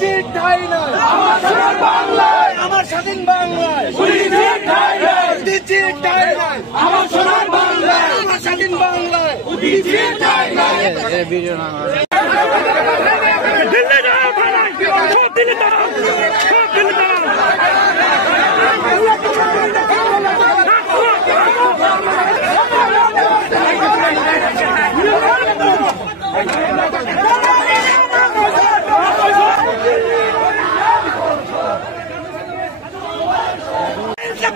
Cheat ঠাই নাই আমার সোনার বাংলায়, আমার স্বাধীন বাংলায় চিট ঠাই নাই, চিট ঠাই নাই আমার সোনার বাংলায়, আমার স্বাধীন বাংলায় চিট ঠাই নাই। এই ভিডিও না দিল্লি যাও, সব দিল্লি যাও, সব দিল্লি যাও।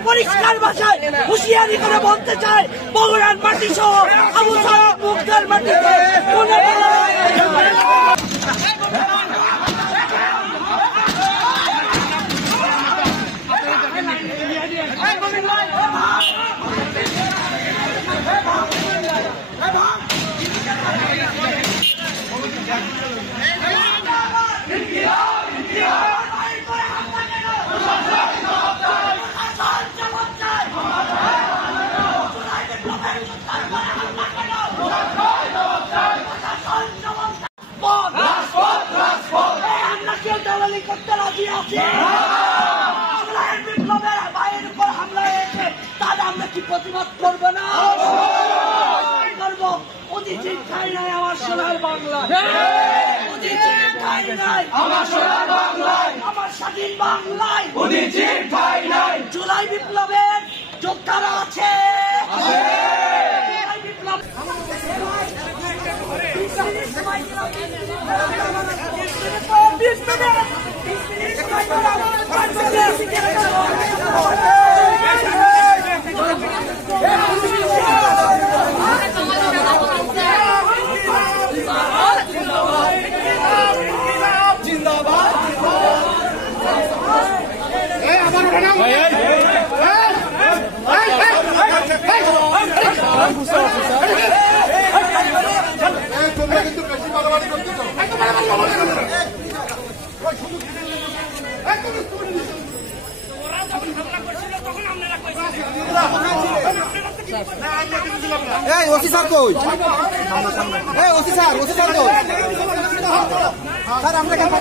পরিষ্কার ভাষায় হুঁশিয়ারি করে বলতে চাই, বগুড়ার মাটি সহ আবু সাইদ মুগ্ধের মাটিতে করতে রাজি আছি। বিপ্লবের ভাইয়ের উপর হামলা হয়েছে, তাহলে আমরা কি প্রতিবাদ করবো না? করবো। চিট ঠাই নাই আমার সোনার বাংলায়, চিট ঠাই নাই আমার সোনার বাংলায়, আমার স্বাধীন বাংলায় চিট ঠাই নাই। জুলাই বিপ্লবের যোদ্ধারা আছে, জুলাই বিপ্লব ওসি স্যার কই? ওসি স্যার কই? স্যার আমরা কেন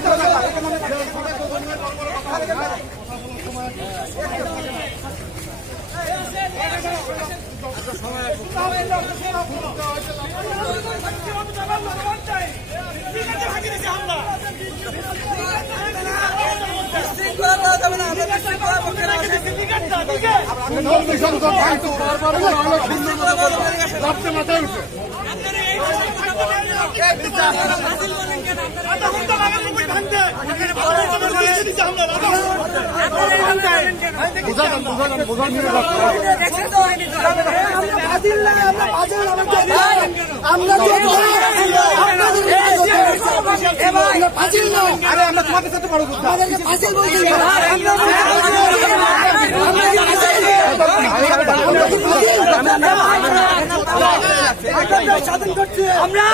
আমরা তোমাদের সাথে বড় কথা স্বাধীন করছি আমরা।